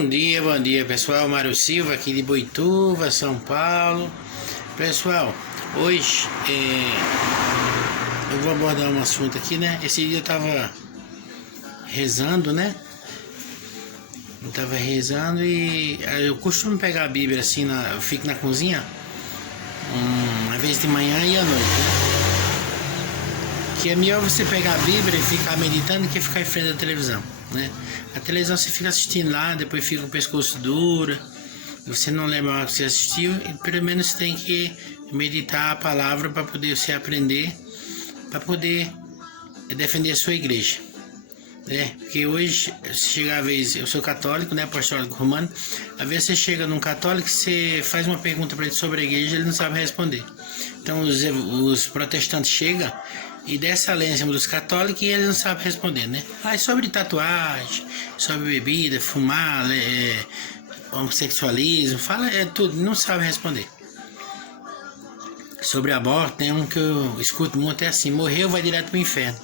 Bom dia pessoal, Mário Silva aqui de Boituva, São Paulo. Pessoal, hoje eu vou abordar um assunto aqui, né? Esse dia eu tava rezando, né? Eu tava rezando e eu costumo pegar a Bíblia assim, eu fico na cozinha, uma vez de manhã e à noite, né? Que é melhor você pegar a Bíblia e ficar meditando que ficar em frente da televisão, né? A televisão você fica assistindo lá, depois fica o pescoço duro, você não lembra mais o que você assistiu, e pelo menos você tem que meditar a palavra para poder você aprender, para poder defender a sua igreja, né? Porque hoje, se chegar a vez, eu sou católico, né, apostólico romano, às vezes você chega num católico, você faz uma pergunta para ele sobre a igreja, ele não sabe responder. Então os protestantes chegam e desce a lenha em cima dos católicos e eles não sabem responder, né? Ah, é sobre tatuagem, sobre bebida, fumar, homossexualismo, fala tudo, não sabe responder. Sobre aborto, tem um que eu escuto muito, é assim: morreu, vai direto pro inferno.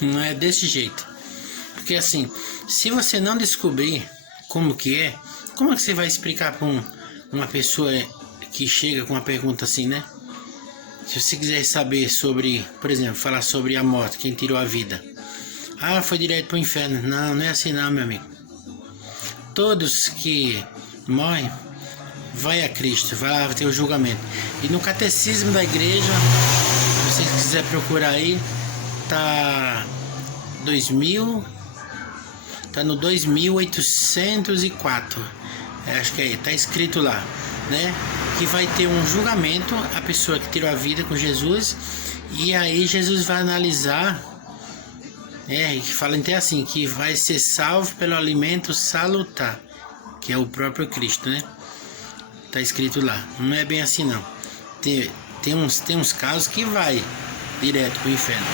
Não é desse jeito. Porque assim, se você não descobrir como que você vai explicar para uma pessoa que chega com uma pergunta assim, né? Se você quiser saber sobre, por exemplo, falar sobre a morte, quem tirou a vida. Ah, foi direto pro inferno. Não, não é assim não, meu amigo. Todos que morrem, vai a Cristo, vai lá ter o julgamento. E no catecismo da igreja, se você quiser procurar aí, tá no 2804. Acho que tá escrito lá, né? Que vai ter um julgamento a pessoa que tirou a vida com Jesus, e aí Jesus vai analisar, e que fala até assim, que vai ser salvo pelo alimento salutar, que é o próprio Cristo, né? Tá escrito lá. Não é bem assim não. Tem uns casos que vai direto pro inferno,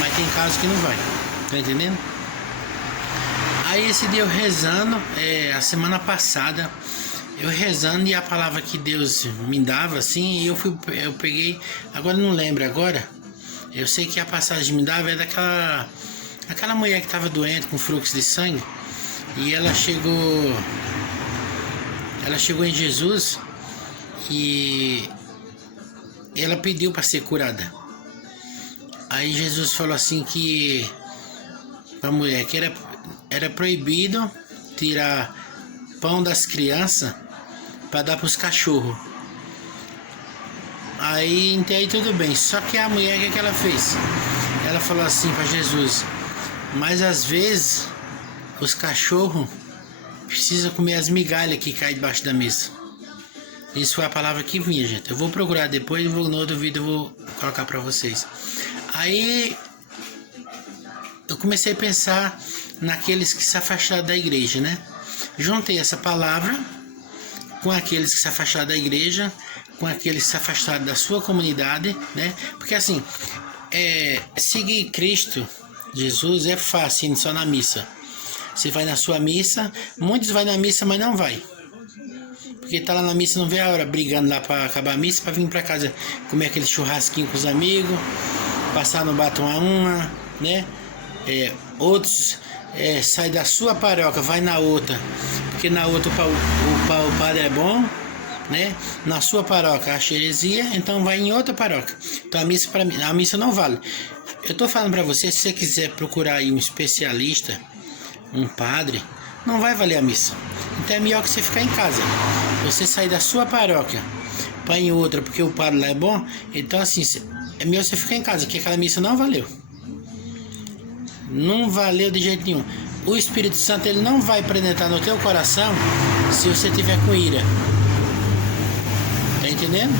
mas tem casos que não vai. Tá entendendo? Aí esse dia eu rezando, a semana passada, eu rezando, e a palavra que Deus me dava assim, eu peguei, agora não lembro agora, eu sei que a passagem que me dava é aquela mulher que estava doente com fluxo de sangue, e ela chegou em Jesus e ela pediu para ser curada. Aí Jesus falou assim que a mulher que era proibido tirar pão das crianças para dar para os cachorros. Aí tudo bem. Só que a mulher, o que ela fez? Ela falou assim para Jesus: mas às vezes os cachorros precisam comer as migalhas que caem debaixo da mesa. Isso foi a palavra que vinha, gente. Eu vou procurar depois, no outro vídeo eu vou colocar para vocês. Aí eu comecei a pensar naqueles que se afastaram da igreja, né? Juntei essa palavra com aqueles que se afastaram da igreja, com aqueles que se afastaram da sua comunidade, né? Porque assim, seguir Cristo, Jesus, é fácil, só na missa. Você vai na sua missa, muitos vai na missa, mas não vai. Porque tá lá na missa, não vê a hora, brigando lá para acabar a missa, para vir para casa comer aquele churrasquinho com os amigos, passar no batom a uma, né? Outros sai da sua paróquia, vai na outra, porque na outra o padre é bom, né? Na sua paróquia acha heresia, então vai em outra paróquia. Então a missa não vale. Eu tô falando para você, se você quiser procurar aí um especialista, um padre, não vai valer a missa. Então é melhor que você ficar em casa. Você sair da sua paróquia para ir em outra, porque o padre lá é bom. Então assim, é melhor você ficar em casa, porque aquela missa não valeu. Não valeu de jeito nenhum. O Espírito Santo, ele não vai penetrar no teu coração se você tiver com ira. Tá entendendo?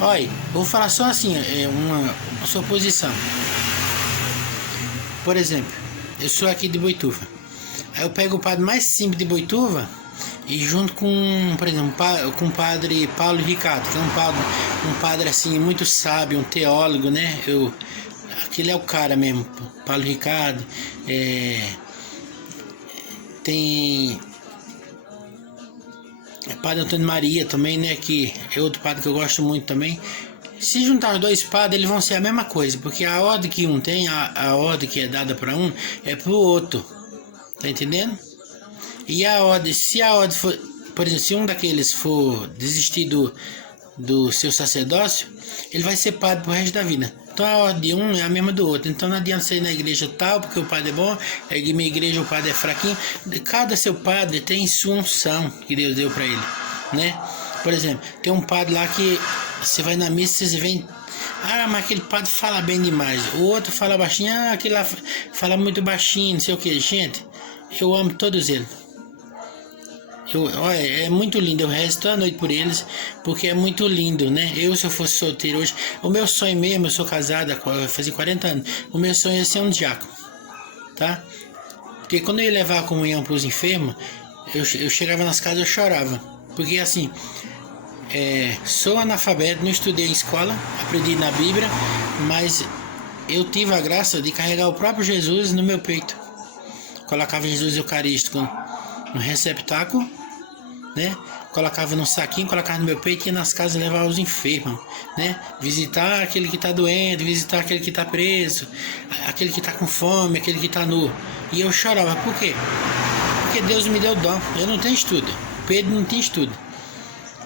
Olha, vou falar só assim, uma suposição. Por exemplo, eu sou aqui de Boituva. Aí eu pego o padre mais simples de Boituva e junto com, por exemplo, com o padre Paulo Ricardo, que é um padre assim muito sábio, um teólogo, né? Aquele é o cara mesmo, Paulo Ricardo. Tem padre Antônio Maria também, né? Que é outro padre que eu gosto muito também. Se juntar os dois padres, eles vão ser a mesma coisa, porque a ordem que um tem, a ordem que é dada para um, é para o outro. Tá entendendo? E a ordem, se a ordem for, por exemplo, se um daqueles for desistir do seu sacerdócio, ele vai ser padre pro resto da vida. Então a ordem de um é a mesma do outro. Então não adianta você ir na igreja tal, porque o padre é bom, em minha igreja o padre é fraquinho. Cada seu padre tem sua unção que Deus deu para ele, né? Por exemplo, tem um padre lá que você vai na missa e você vem... Ah, mas aquele padre fala bem demais. O outro fala baixinho. Ah, aquele lá fala muito baixinho, não sei o que. Gente, eu amo todos eles. Olha, é muito lindo. Eu rezo toda noite por eles, porque é muito lindo, né? Se eu fosse solteiro hoje, o meu sonho mesmo, eu sou casada, fazia 40 anos. O meu sonho é ser um diácono, tá? Porque quando eu ia levar a comunhão para os enfermos, eu chegava nas casas e eu chorava. Porque assim... sou analfabeto, não estudei em escola, aprendi na Bíblia, mas eu tive a graça de carregar o próprio Jesus no meu peito. Colocava Jesus Eucarístico no receptáculo, né? Colocava num saquinho, colocava no meu peito e ia nas casas levar os enfermos, né? Visitar aquele que está doente, visitar aquele que está preso, aquele que está com fome, aquele que está nu. E eu chorava, por quê? Porque Deus me deu dom, eu não tenho estudo, Pedro não tinha estudo,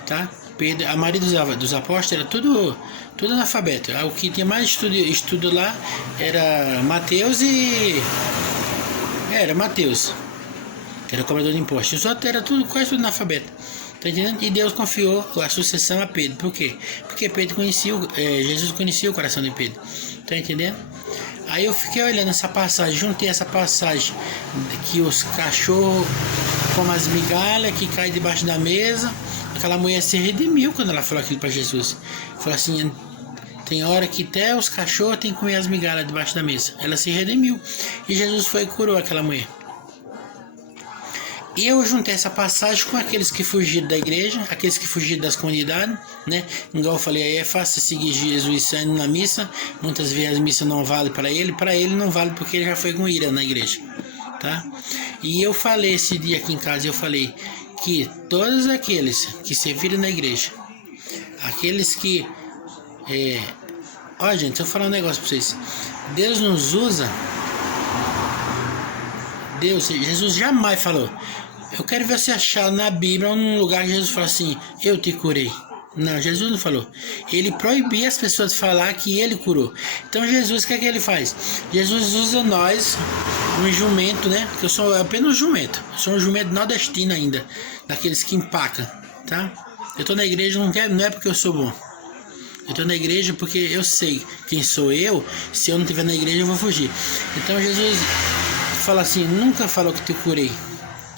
tá? Pedro, a maioria dos apóstolos era tudo analfabeto. O que tinha mais estudo lá era Mateus Mateus, que era cobrador de impostos. Os outros era quase tudo analfabeto. Tá entendendo? E Deus confiou a sucessão a Pedro. Por quê? Porque Pedro Jesus conhecia o coração de Pedro. Tá entendendo? Aí eu fiquei olhando essa passagem, juntei essa passagem que os cachorros comem as migalhas que caem debaixo da mesa. Aquela mulher se redimiu quando ela falou aquilo para Jesus. Falou assim, tem hora que até os cachorros têm que comer as migalhas debaixo da mesa. Ela se redimiu. E Jesus foi e curou aquela mulher. E eu juntei essa passagem com aqueles que fugiram da igreja, aqueles que fugiram das comunidades, né? Igual eu falei, aí é fácil seguir Jesus saindo na missa. Muitas vezes a missa não vale para ele não vale porque ele já foi com ira na igreja, tá? E eu falei esse dia aqui em casa, eu falei que todos aqueles que serviram na igreja, aqueles que... Ó, gente, eu vou falar um negócio para vocês. Deus nos usa... Jesus jamais falou... Eu quero ver você achar na Bíblia um lugar que Jesus fala assim, eu te curei. Não, Jesus não falou. Ele proibia as pessoas de falar que ele curou. Então Jesus, o que é que ele faz? Jesus usa nós, um jumento, né? Porque eu sou apenas um jumento. Eu sou um jumento nordestino ainda, daqueles que empacam, tá? Eu tô na igreja, não é porque eu sou bom. Eu tô na igreja porque eu sei quem sou eu. Se eu não estiver na igreja, eu vou fugir. Então Jesus fala assim, nunca falou que te curei.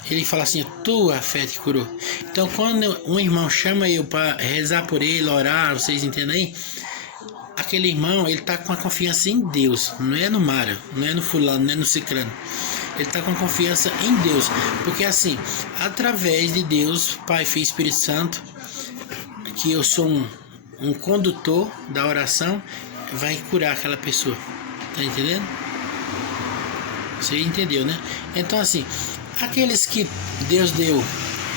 Ele fala assim, tua fé te curou. Então quando um irmão chama eu para rezar por ele, orar, vocês entendem aí? Aquele irmão, ele tá com a confiança em Deus. Não é no Mara, não é no fulano, não é no ciclano. Ele tá com confiança em Deus. Porque assim, através de Deus, Pai, Filho e Espírito Santo, que eu sou um condutor da oração, vai curar aquela pessoa. Tá entendendo? Você entendeu, né? Então assim... Aqueles que Deus deu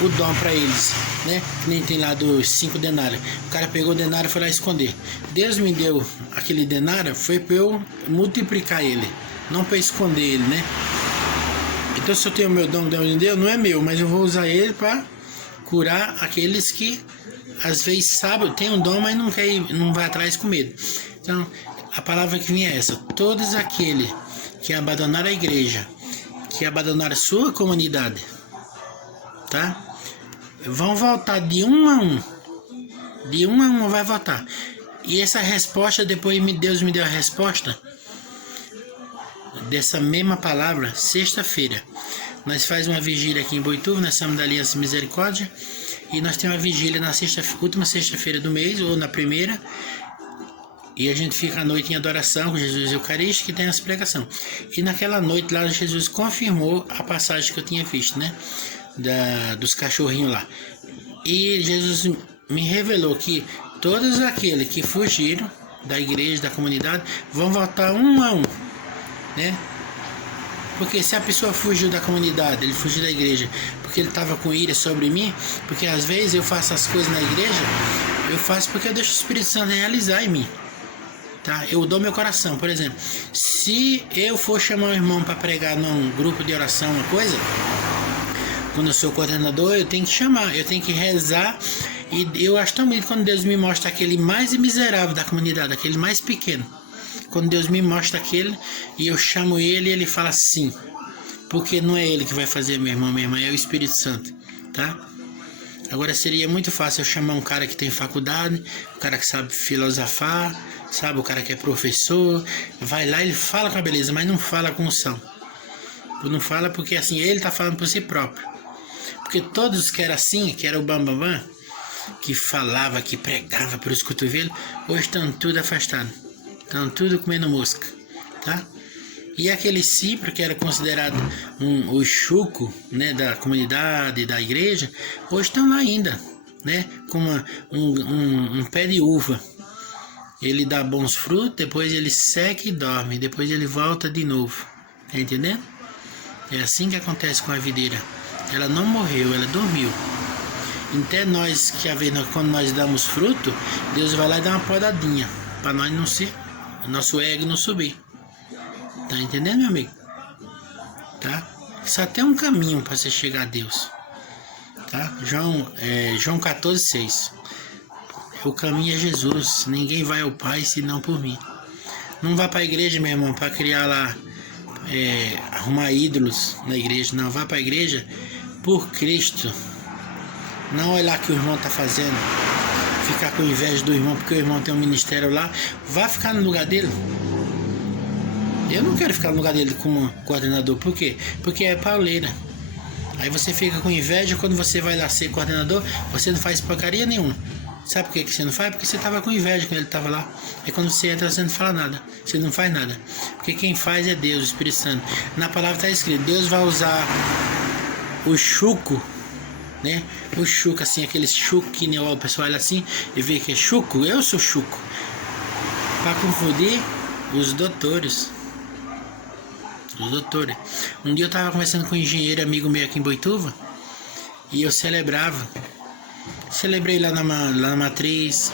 o dom para eles, né? Nem tem lá dos 5 denários. O cara pegou o denário e foi lá esconder. Deus me deu aquele denário, foi para eu multiplicar ele, não para esconder ele, né? Então se eu tenho o meu dom, Deus me deu, não é meu, mas eu vou usar ele para curar aqueles que às vezes sabem, tem um dom, mas não vai atrás com medo. Então a palavra que vem é essa: todos aqueles que abandonaram a igreja, que abandonaram a sua comunidade, tá? Vão voltar de um a um vai voltar. E essa resposta, depois Deus me deu a resposta dessa mesma palavra, sexta-feira. Nós faz uma vigília aqui em Boituva, nós somos da Aliança Misericórdia, e nós temos uma vigília na última sexta-feira do mês, ou na primeira, e a gente fica à noite em adoração com Jesus Eucarístico e tem essa pregação. E naquela noite lá Jesus confirmou a passagem que eu tinha visto, né? Dos cachorrinhos lá. E Jesus me revelou que todos aqueles que fugiram da igreja, da comunidade, vão voltar um a um, né? Porque se a pessoa fugiu da comunidade, ele fugiu da igreja, porque ele estava com ira sobre mim, porque às vezes eu faço as coisas na igreja, eu faço porque eu deixo o Espírito Santo realizar em mim. Tá? Eu dou meu coração, por exemplo, se eu for chamar um irmão para pregar num grupo de oração, uma coisa, quando eu sou coordenador, eu tenho que chamar, eu tenho que rezar. E eu acho tão bonito quando Deus me mostra aquele mais miserável da comunidade, aquele mais pequeno. Quando Deus me mostra aquele e eu chamo ele e ele fala sim. Porque não é ele que vai fazer, meu irmão, minha irmã, é o Espírito Santo, tá? Agora seria muito fácil eu chamar um cara que tem faculdade, um cara que sabe filosofar, sabe? O cara que é professor, vai lá, ele fala com a beleza, mas não fala com unção. Não fala porque assim, ele tá falando por si próprio. Porque todos que eram assim, que era o bambambam, que falava, que pregava pelos cotovelos, hoje estão tudo afastado. Estão tudo comendo mosca, tá? E aquele Cipro, que era considerado o chuco, né, da comunidade, da igreja, hoje estão lá ainda, né, com um pé de uva. Ele dá bons frutos, depois ele seca e dorme, depois ele volta de novo. Tá entendendo? É assim que acontece com a videira. Ela não morreu, ela dormiu. Até nós, que quando nós damos fruto, Deus vai lá e dá uma podadinha, para nós não ser, nosso ego não subir. Tá entendendo, meu amigo? Tá? Isso até é um caminho para você chegar a Deus. Tá? João 14:6. O caminho é Jesus. Ninguém vai ao Pai senão por mim. Não vá para a igreja, meu irmão, para criar lá, arrumar ídolos na igreja. Não, vá para a igreja por Cristo. Não olhar o que o irmão está fazendo, ficar com inveja do irmão porque o irmão tem um ministério lá. Vá ficar no lugar dele. Eu não quero ficar no lugar dele como coordenador. Por quê? Porque é pauleira. Aí você fica com inveja. Quando você vai lá ser coordenador, você não faz porcaria nenhuma. Sabe por que você não faz? Porque você estava com inveja quando ele estava lá. Aí quando você entra, você não fala nada. Você não faz nada. Porque quem faz é Deus, o Espírito Santo. Na palavra está escrito, Deus vai usar o chuco, né? O chuco, assim, aquele chuco que nem o pessoal olha assim e vê que é chuco. Eu sou chuco. Para confundir os doutores. Os doutores. Um dia eu estava conversando com um engenheiro amigo meu aqui em Boituva e eu celebrava. Celebrei lá na matriz,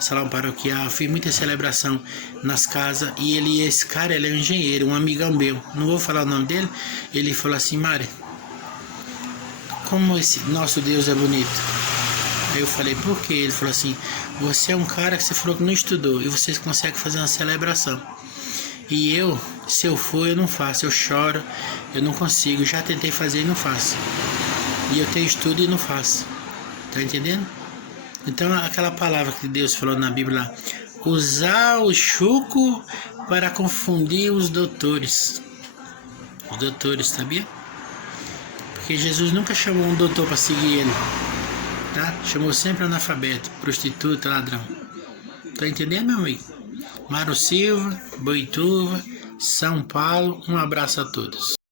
salão paroquial, fiz muita celebração nas casas. E esse cara, ele é um engenheiro, um amigão meu, não vou falar o nome dele. Ele falou assim: Mari, como esse nosso Deus é bonito. Aí eu falei: por quê? Ele falou assim: você é um cara que você falou que não estudou e você consegue fazer uma celebração. E eu, se eu for, eu não faço, eu choro, eu não consigo, já tentei fazer e não faço. E eu tenho estudo e não faço. Tá entendendo? Então aquela palavra que Deus falou na Bíblia lá, usar o chuco para confundir os doutores. Os doutores, sabia? Porque Jesus nunca chamou um doutor para seguir ele, tá? Chamou sempre analfabeto, prostituta, ladrão. Tá entendendo, meu amigo? Mário Silva, Boituva, São Paulo, um abraço a todos.